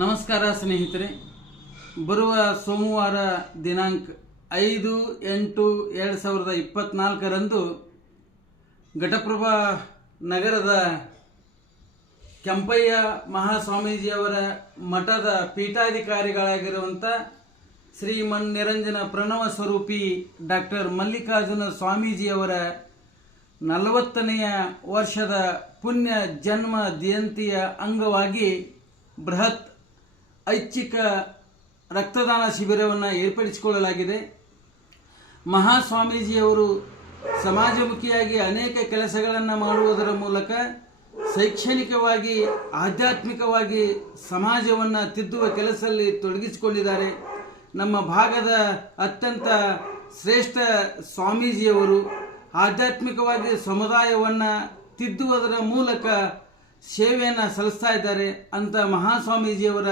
ನಮಸ್ಕಾರ ಸ್ನೇಹಿತರೆ. ಬರುವ ಸೋಮವಾರ ದಿನಾಂಕ ಐದು ಎಂಟು ಎರಡು ಸಾವಿರದ ಇಪ್ಪತ್ನಾಲ್ಕರಂದು ಘಟಪ್ರಭಾ ನಗರದ ಕೆಂಪಯ್ಯ ಮಹಾಸ್ವಾಮೀಜಿಯವರ ಮಠದ ಪೀಠಾಧಿಕಾರಿಗಳಾಗಿರುವಂಥ ಶ್ರೀಮನ್ ನಿರಂಜನ ಪ್ರಣವ ಸ್ವರೂಪಿ ಡಾಕ್ಟರ್ ಮಲ್ಲಿಕಾರ್ಜುನ ಸ್ವಾಮೀಜಿಯವರ ನಲವತ್ತನೆಯ ವರ್ಷದ ಪುಣ್ಯ ಜನ್ಮ ಜಯಂತಿಯ ಅಂಗವಾಗಿ ಬೃಹತ್ ಐಚ್ಛಿಕ ರಕ್ತದಾನ ಶಿಬಿರವನ್ನು ಏರ್ಪಡಿಸಿಕೊಳ್ಳಲಾಗಿದೆ. ಮಹಾಸ್ವಾಮೀಜಿಯವರು ಸಮಾಜಮುಖಿಯಾಗಿ ಅನೇಕ ಕೆಲಸಗಳನ್ನು ಮಾಡುವುದರ ಮೂಲಕ ಶೈಕ್ಷಣಿಕವಾಗಿ, ಆಧ್ಯಾತ್ಮಿಕವಾಗಿ ಸಮಾಜವನ್ನು ತಿದ್ದುವ ಕೆಲಸದಲ್ಲಿ ತೊಡಗಿಸಿಕೊಂಡಿದ್ದಾರೆ. ನಮ್ಮ ಭಾಗದ ಅತ್ಯಂತ ಶ್ರೇಷ್ಠ ಸ್ವಾಮೀಜಿಯವರು ಆಧ್ಯಾತ್ಮಿಕವಾಗಿ ಸಮುದಾಯವನ್ನು ತಿದ್ದುವುದರ ಮೂಲಕ ಸೇವೆಯನ್ನು ಸಲ್ಲಿಸ್ತಾ ಇದ್ದಾರೆ ಅಂತ ಮಹಾಸ್ವಾಮೀಜಿಯವರ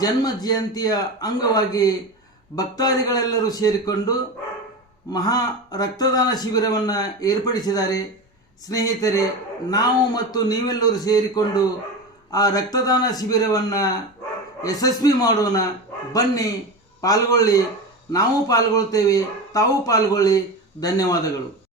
ಜನ್ಮ ಜಯಂತಿಯ ಅಂಗವಾಗಿ ಭಕ್ತಾದಿಗಳೆಲ್ಲರೂ ಸೇರಿಕೊಂಡು ಮಹಾ ರಕ್ತದಾನ ಶಿಬಿರವನ್ನು ಏರ್ಪಡಿಸಿದ್ದಾರೆ. ಸ್ನೇಹಿತರೆ, ನಾವು ಮತ್ತು ನೀವೆಲ್ಲರೂ ಸೇರಿಕೊಂಡು ಆ ರಕ್ತದಾನ ಶಿಬಿರವನ್ನು ಯಶಸ್ವಿ ಮಾಡೋಣ. ಬನ್ನಿ, ಪಾಲ್ಗೊಳ್ಳಿ. ನಾವು ಪಾಲ್ಗೊಳ್ತೇವೆ, ತಾವು ಪಾಲ್ಗೊಳ್ಳಿ. ಧನ್ಯವಾದಗಳು.